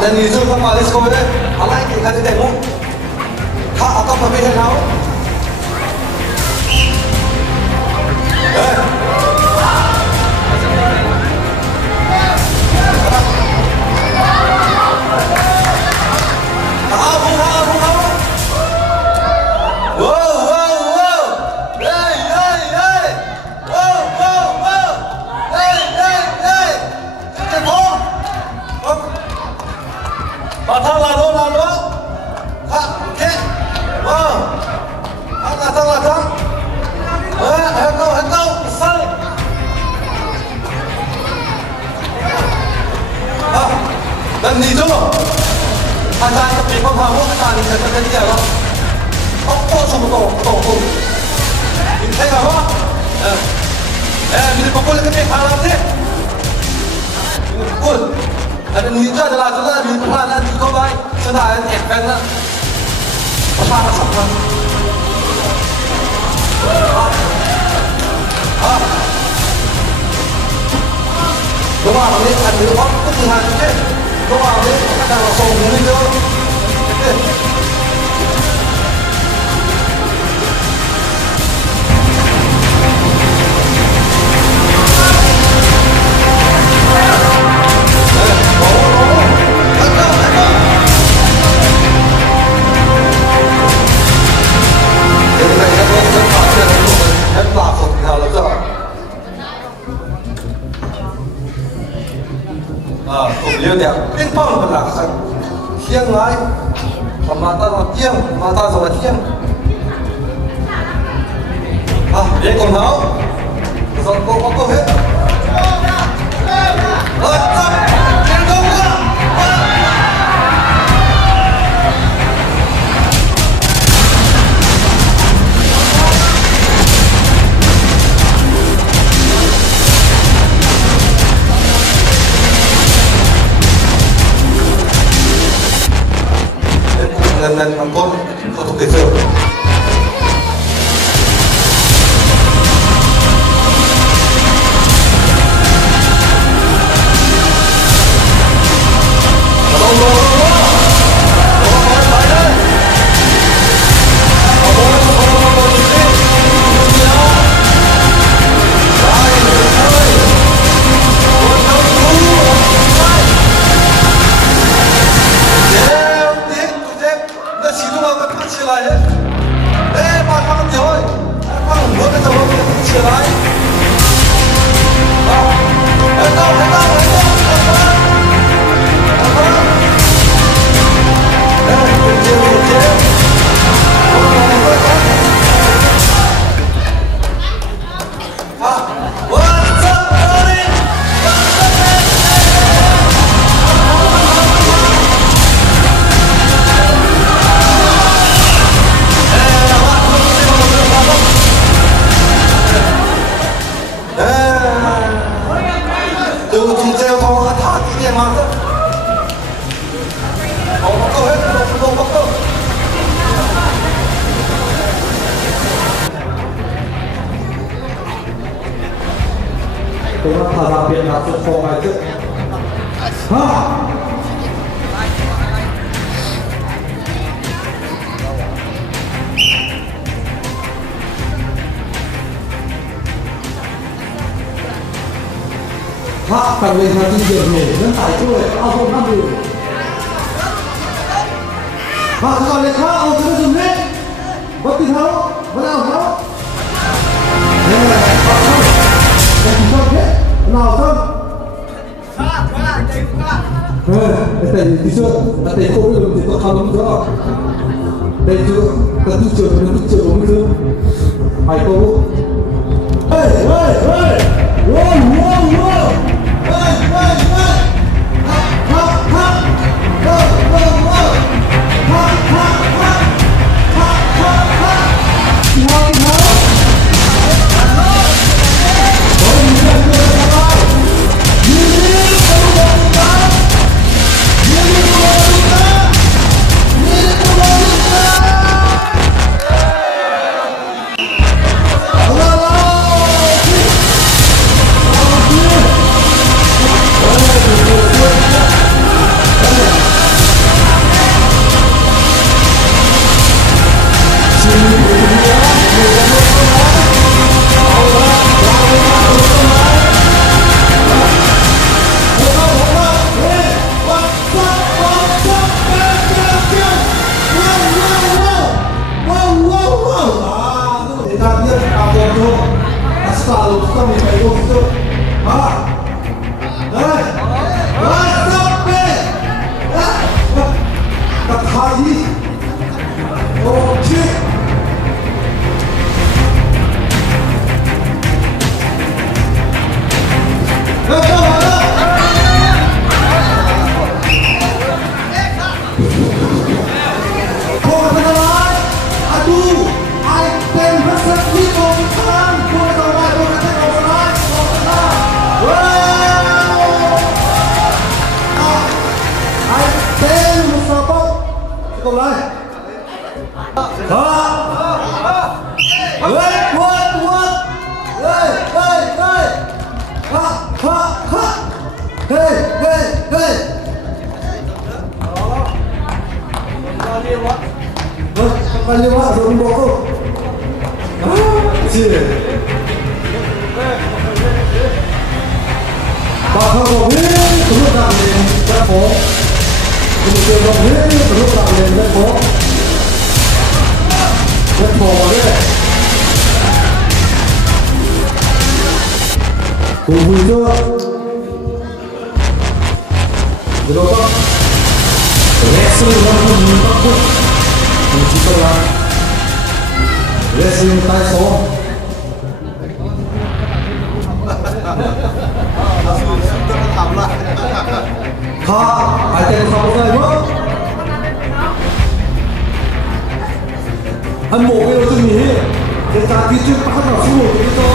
dan itu sama alis kau deh, alah ini kan tidak mau, kah atau tapi henau, dan itu akan tapi pemahamu akan terjadi apa? Apa semua tahu? Ini apa? Ini pokoknya kita halat deh. Ini pukul. Ada itu adalah di pelan di kau baik. Sedang efeknya apa sama? Doa ini ada waktu Tuhan ke. Doa ini akan langsung muncul. Lihat ya, pingpong berlaksana. Tiang lain, mata sama tiang, mata sama tiang. Dia còn tháo, rồi có hết. Dan ampun untuk itu. Dengan harapan nasib formal itu, càng lên hạt tinh dược nổi vẫn tại chỗ này ao không ăn được. Còn lại ao chưa dùng hết, vẫn tin tháo, vẫn ao tháo. Nào không? Đây đi chưa? Đây không biết làm gì tôi không rõ. Đây chưa? Ta tu chưa uống chưa? Mày cô. Hey! Whoa! Hey! selalu kami baik untuk sampai kali oke Kaliwat dong boko. Cie. Bakal mobil terus ramai lepo. Kemudian mobil terus ramai lepo. Lepo deh. Tunggu itu. Berapa? Wrestling orang mentok. Kita lah, wrestling Thaiso. Kha, ai tên sao vậy bố? Anh mổ cái đồ gì nhỉ? Để ta đi chuyên bắt vào xuống một cái đó.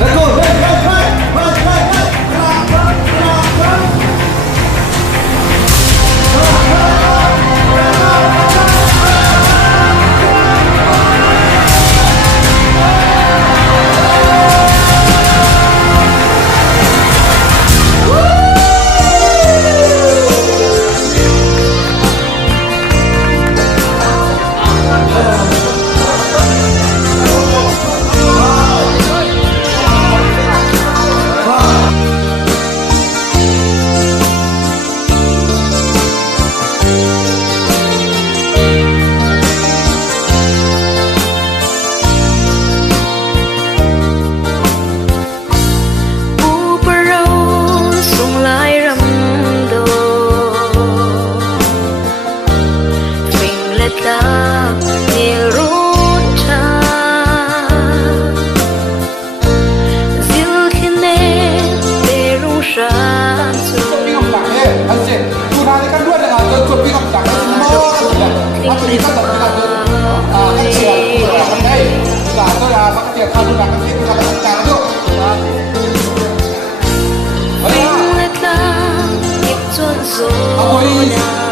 Let's go, hey. Hãy subscribe cho kênh Ghiền Mì Gõ để không bỏ lỡ những video hấp dẫn.